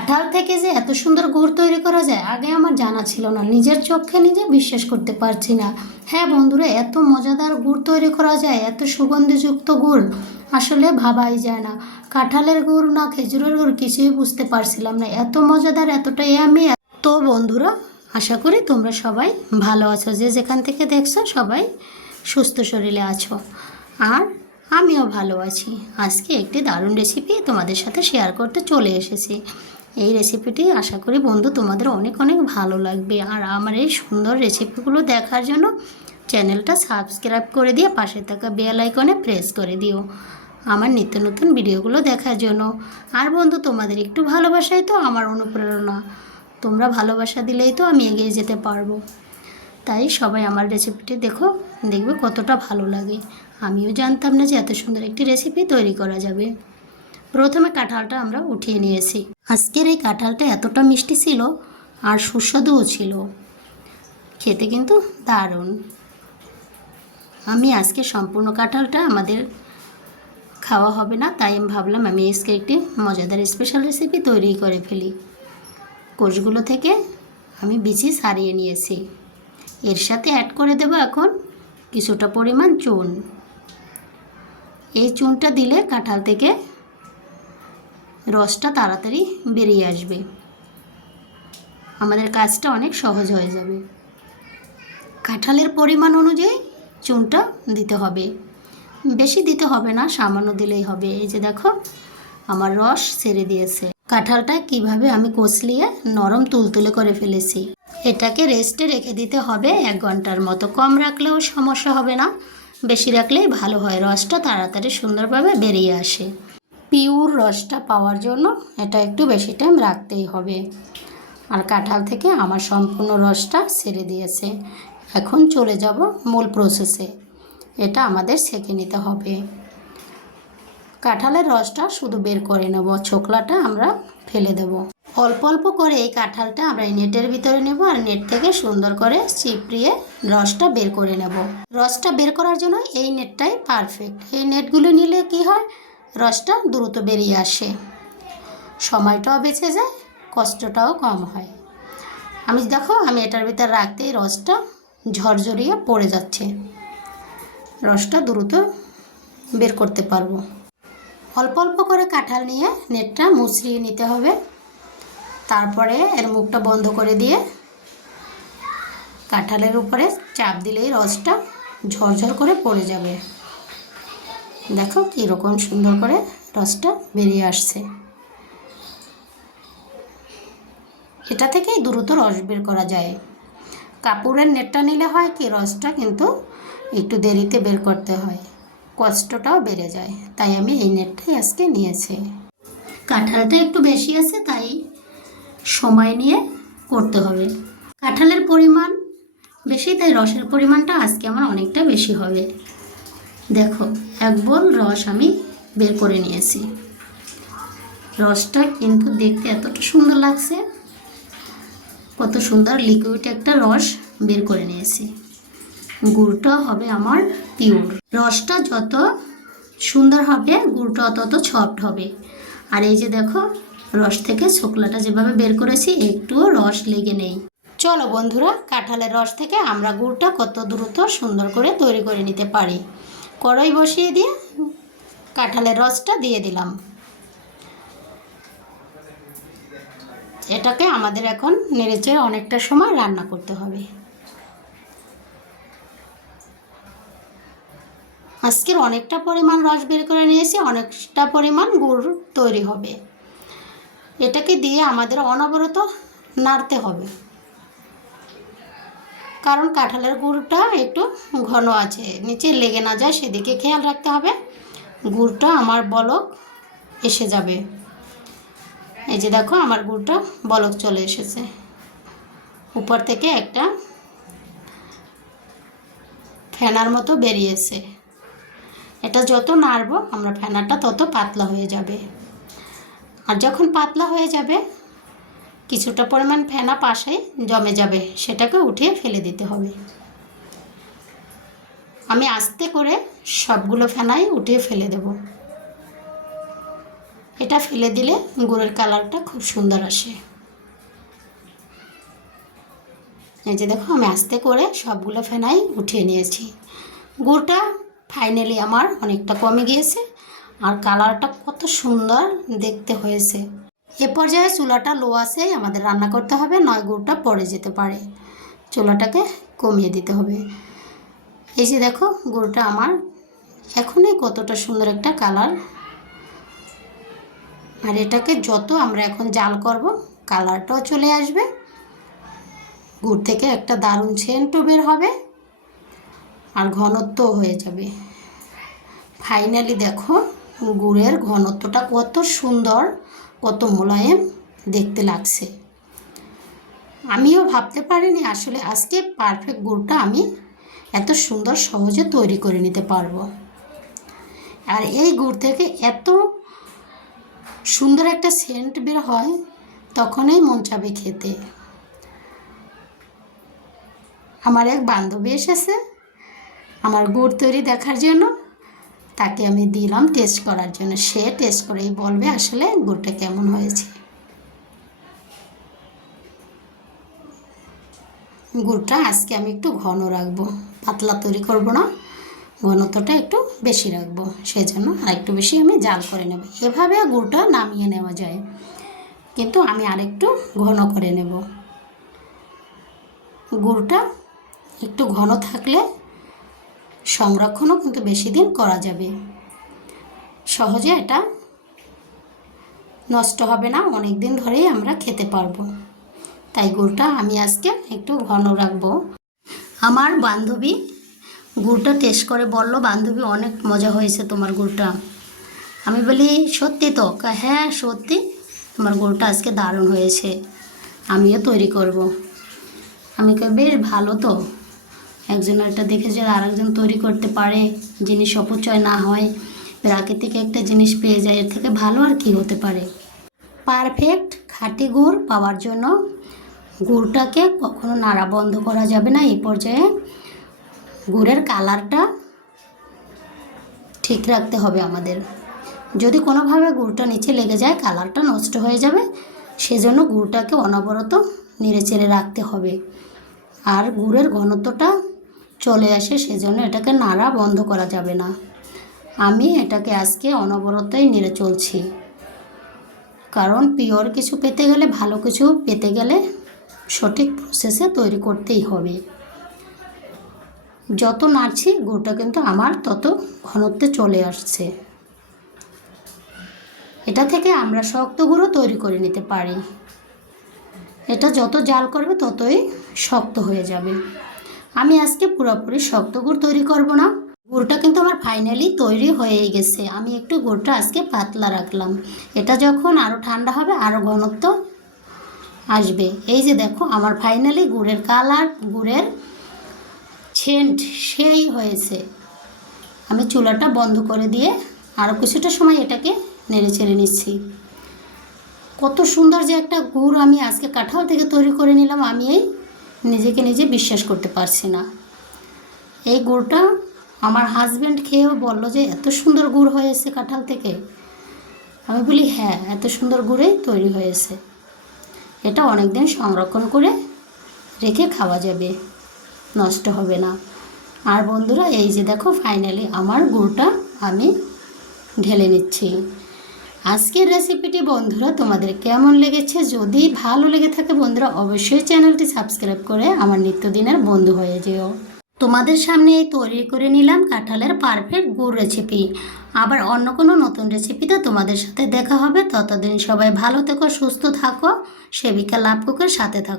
কাঁঠাল থেকে যে এত সুন্দর গুড় তৈরি করা যায় আগে আমার জানা ছিল না। নিজের চোখে নিজে বিশ্বাস করতে পারছি না। হ্যাঁ বন্ধুরা, এত মজাদার গুড় তৈরি করা যায়, এত সুগন্ধিযুক্ত গুড় আসলে ভাবাই যায় না। কাঁঠালের গুড় না খেজুরের গুড় কিছুই বুঝতে পারছিলাম না, এত মজাদার, এতটাই আমি। তো বন্ধুরা, আশা করি তোমরা সবাই ভালো আছো, যে যেখান থেকে দেখছো সবাই সুস্থ শরীরে আছো, আর আমিও ভালো আছি। আজকে একটি দারুণ রেসিপি তোমাদের সাথে শেয়ার করতে চলে এসেছি। এই রেসিপিটি আশা করি বন্ধু তোমাদের অনেক অনেক ভালো লাগবে। আর আমার এই সুন্দর রেসিপিগুলো দেখার জন্য চ্যানেলটা সাবস্ক্রাইব করে দিয়ে পাশে থাকা বেল আইকনে প্রেস করে দিও আমার নিত্য নতুন ভিডিওগুলো দেখার জন্য। আর বন্ধু, তোমাদের একটু ভালোবাসাই তো আমার অনুপ্রেরণা। তোমরা ভালোবাসা দিলেই তো আমি এগিয়ে যেতে পারবো। তাই সবাই আমার রেসিপিটি দেখো, দেখবে কতটা ভালো লাগে। আমিও জানতাম না যে এত সুন্দর একটি রেসিপি তৈরি করা যাবে। প্রথমে কাঁঠালটা আমরা উঠিয়ে নিয়েছি। আজকের এই কাঁঠালটা এতটা মিষ্টি ছিল আর সুস্বাদুও ছিল, খেতে কিন্তু দারুণ। আমি আজকে সম্পূর্ণ কাঁঠালটা আমাদের খাওয়া হবে না, তাই আমি ভাবলাম আমি আজকে একটি মজাদার স্পেশাল রেসিপি তৈরি করে ফেলি। কোষগুলো থেকে আমি বিচি ছাড়িয়ে নিয়েছি। এর সাথে অ্যাড করে দেবো এখন কিছুটা পরিমাণ চুন। এই চুনটা দিলে কাঁঠাল থেকে রসটা তাড়াতাড়ি বেরিয়ে আসবে, আমাদের কাজটা অনেক সহজ হয়ে যাবে। কাঁঠালের পরিমাণ অনুযায়ী চুনটা দিতে হবে, বেশি দিতে হবে না, সামান্য দিলেই হবে। এই যে দেখো আমার রস ছেড়ে দিয়েছে। কাঁঠালটা কিভাবে আমি কচলিয়ে নরম তুলতুলে করে ফেলেছি। এটাকে রেস্টে রেখে দিতে হবে 1 ঘন্টার মতো। কম রাখলেও সমস্যা হবে না, বেশি রাখলেই ভালো হয়, রসটা তাড়াতাড়ি সুন্দরভাবে বেরিয়ে আসে। পিওর রসটা পাওয়ার জন্য এটা একটু বেশি টাইম রাখতেই হবে। আর কাঁঠাল থেকে আমার সম্পূর্ণ রসটা ছেড়ে দিয়েছে। এখন চলে যাব মূল প্রসেসে। এটা আমাদের ছেঁকে নিতে হবে। কাঁঠালের রসটা শুধু বের করে নেব, ছোকলাটা আমরা ফেলে দেব। অল্প অল্প করে এই কাঁঠালটা আমরা এই নেটের ভিতরে নেব, আর নেট থেকে সুন্দর করে চিপড়িয়ে রসটা বের করে নেব। রসটা বের করার জন্য এই নেটটাই পারফেক্ট। এই নেটগুলো নিলে কি হয়, রসটা দ্রুত বেরিয়ে আসে, সময়টাও বেঁচে যায়, কষ্টটাও কম হয়। আমি এটার ভিতর রাখতেই রসটা ঝরঝরিয়ে পড়ে যাচ্ছে, রসটা দ্রুত বের করতে পারবো। অল্প অল্প করে কাঁঠাল নিয়ে নেটটা মুছড়িয়ে নিতে হবে। তারপরে এর মুখটা বন্ধ করে দিয়ে কাঁঠালের উপরে চাপ দিলেই রসটা ঝরঝর করে পড়ে যাবে। দেখো কীরকম সুন্দর করে রসটা বেরিয়ে আসছে। এটা থেকেই দ্রুত রস বের করা যায়। কাপড়ের নেটটা নিলে হয় কি, রসটা কিন্তু একটু দেরিতে বের করতে হয়, কষ্টটাও বেড়ে যায়। তাই আমি এই নেটটাই আজকে নিয়েছি। কাঁঠালটা একটু বেশি আছে, তাই সময় নিয়ে করতে হবে। কাঁঠালের পরিমাণ বেশি, তাই রসের পরিমাণটা আজকে আমার অনেকটা বেশি হবে। দেখো 1 বোল রস আমি বের করে নিয়েছি। রসটা কিন্তু দেখতে এতটা সুন্দর লাগছে, কত সুন্দর লিকুইড একটা রস বের করে নিয়েছি। গুড়টা হবে আমার পিওর। রসটা যত সুন্দর হবে গুড়টা তত সফট হবে। আর এই যে দেখো রস থেকে ছোকলাটা যেভাবে বের করেছি, একটুও রস লেগে নেই। চলো বন্ধুরা, কাঁঠালের রস থেকে আমরা গুড়টা কত দ্রুত সুন্দর করে তৈরি করে নিতে পারি। কড়াই বসিয়ে দিয়ে কাঁঠালের রসটা দিয়ে দিলাম। এটাকে আমাদের এখন নেড়েচেড়ে অনেকটা সময় রান্না করতে হবে। আজকের অনেকটা পরিমাণ রস বের করে নিয়েছি, অনেকটা পরিমাণ গুড় তৈরি হবে। এটাকে দিয়ে আমাদের অনবরত নাড়তে হবে, কারণ কাঁঠালের গুড়টা একটু ঘন আছে, নিচে লেগে না যায় সেদিকে খেয়াল রাখতে হবে। গুড়টা আমার বলক এসে যাবে। এই যে দেখো আমার গুড়টা বলক চলে এসেছে, উপর থেকে একটা ফেনার মতো বেরিয়েছে। এটা যত নাড়বো আমরা ফেনাটা তত পাতলা হয়ে যাবে। আর যখন পাতলা হয়ে যাবে, কিছুটা পরিমাণ ফেনা পাশে জমে যাবে, সেটাকে উঠিয়ে ফেলে দিতে হবে। আমি আস্তে করে সবগুলো ফেনাই উঠিয়ে ফেলে দেব। এটা ফেলে দিলে গুড়ের কালারটা খুব সুন্দর আসে। এই যে দেখো আমি আস্তে করে সবগুলো ফেনাই উঠিয়ে নিয়েছি। গুড়টা ফাইনালি আমার অনেকটা কমে গিয়েছে আর কালারটা কত সুন্দর দেখতে হয়েছে। এ পর্যায়ে চুলাটা লো আছে আমাদের রান্না করতে হবে, নয় গুড়টা পড়ে যেতে পারে। চুলাটাকে কমিয়ে দিতে হবে। এই যে দেখো গুড়টা আমার এখনই কতটা সুন্দর একটা কালার। আর এটাকে যত আমরা এখন জাল করব কালারটাও চলে আসবে, গুড় থেকে একটা দারুণ সেন্টও বের হবে আর ঘনত্বও হয়ে যাবে। ফাইনালি দেখো গুড়ের ঘনত্বটা কত সুন্দর, কত মোলায়েম দেখতে লাগছে। আমিও ভাবতে পারিনি আসলে আজকে পারফেক্ট গুড়টা আমি এত সুন্দর সহজে তৈরি করে নিতে পারবো। আর এই গুড় থেকে এত সুন্দর একটা সেন্ট বের হয় তখনই মন চাবে খেতে। আমার এক বান্ধবী এসেছে আমার গুড় তৈরি দেখার জন্য, তাকে আমি দিলাম টেস্ট করার জন্য। সে টেস্ট করেই বলবে আসলে গুড়টা কেমন হয়েছে। গুড়টা আজকে আমি একটু ঘন রাখবো, পাতলা তৈরি করব না, ঘনত্বটা একটু বেশি রাখবো, সেই জন্য আরেকটু বেশি আমি জাল করে নেব। এভাবে গুড়টা নামিয়ে নেওয়া যায়, কিন্তু আমি আরেকটু ঘন করে নেব। গুড়টা একটু ঘন থাকলে সংরক্ষণও কিন্তু বেশি দিন করা যাবে, সহজে এটা নষ্ট হবে না, অনেক দিন ধরেই আমরা খেতে পারবো। তাই গুড়টা আমি আজকে একটু ঘন রাখবো। আমার বান্ধবী গুড়টা টেস্ট করে বলল, বান্ধবী অনেক মজা হয়েছে তোমার গুড়টা। আমি বলি সত্যি তো? হ্যাঁ সত্যি, তোমার গুড়টা আজকে দারুণ হয়েছে, আমিও তৈরি করব। আমি বেশ ভালো তো, একজন একটা দেখে যে আরেকজন তৈরি করতে পারে, জিনিস অপচয় না হয়, প্রাকৃতিক একটা জিনিস পেয়ে যায়, এর থেকে ভালো আর কি হতে পারে। পারফেক্ট খাঁটি গুড় পাওয়ার জন্য গুড়টাকে কখনো নাড়া বন্ধ করা যাবে না। এই পর্যায়ে গুড়ের কালারটা ঠিক রাখতে হবে আমাদের। যদি কোনোভাবে গুড়টা নিচে লেগে যায় কালারটা নষ্ট হয়ে যাবে, সেজন্য গুড়টাকে অনবরত নেড়ে চেড়ে রাখতে হবে। আর গুড়ের ঘনত্বটা চলে আসে, সেজন্য এটাকে নাড়া বন্ধ করা যাবে না। আমি এটাকে আজকে অনবরতই নেড়ে চলছি, কারণ পিওর কিছু পেতে গেলে, ভালো কিছু পেতে গেলে সঠিক প্রসেসে তৈরি করতেই হবে। যত নাড়ছি গুড়টা কিন্তু আমার তত ঘনত্বে চলে আসছে। এটা থেকে আমরা শক্ত গুঁড়ো তৈরি করে নিতে পারি। এটা যত জাল করবে ততই শক্ত হয়ে যাবে। আমি আজকে পুরোপুরি শক্ত গুড় তৈরি করব না। গুড়টা কিন্তু আমার ফাইনালি তৈরি হয়েই গেছে। আমি একটু গুড়টা আজকে পাতলা রাখলাম, এটা যখন আরও ঠান্ডা হবে আরও ঘনত্ব আসবে। এই যে দেখো আমার ফাইনালি গুড়ের কালার, গুড়ের সেন্ট সেই হয়েছে। আমি চুলাটা বন্ধ করে দিয়ে আরও কিছুটা সময় এটাকে নেড়ে চেড়ে নিচ্ছি। কত সুন্দর যে একটা গুড় আমি আজকে কাঁঠাল থেকে তৈরি করে নিলাম, আমি এই নিজেকে নিজে বিশ্বাস করতে পারছি না। এই গুড়টা আমার হাজব্যান্ড খেয়েও বলল যে এত সুন্দর গুড় হয়েছে কাঁঠাল থেকে। আমি বলি হ্যাঁ, এত সুন্দর গুড়েই তৈরি হয়েছে। এটা অনেক দিন সংরক্ষণ করে রেখে খাওয়া যাবে, নষ্ট হবে না। আর বন্ধুরা এই যে দেখো ফাইনালি আমার গুড়টা আমি ঢেলে নিচ্ছি। আজকের রেসিপিটি বন্ধুরা তোমাদের কেমন লেগেছে? যদি ভালো লেগে থাকে বন্ধুরা অবশ্যই চ্যানেলটি সাবস্ক্রাইব করে আমার নিত্যদিনের বন্ধু হয়ে যেও। তোমাদের সামনে এই তৈরি করে নিলাম কাঁঠালের পারফেক্ট গুড় রেসিপি। আবার অন্য কোনো নতুন রেসিপিতে তোমাদের সাথে দেখা হবে। ততদিন সবাই ভালো থেকো, সুস্থ থাকো, সেবিকা লাভ কুকের সাথে থাকো।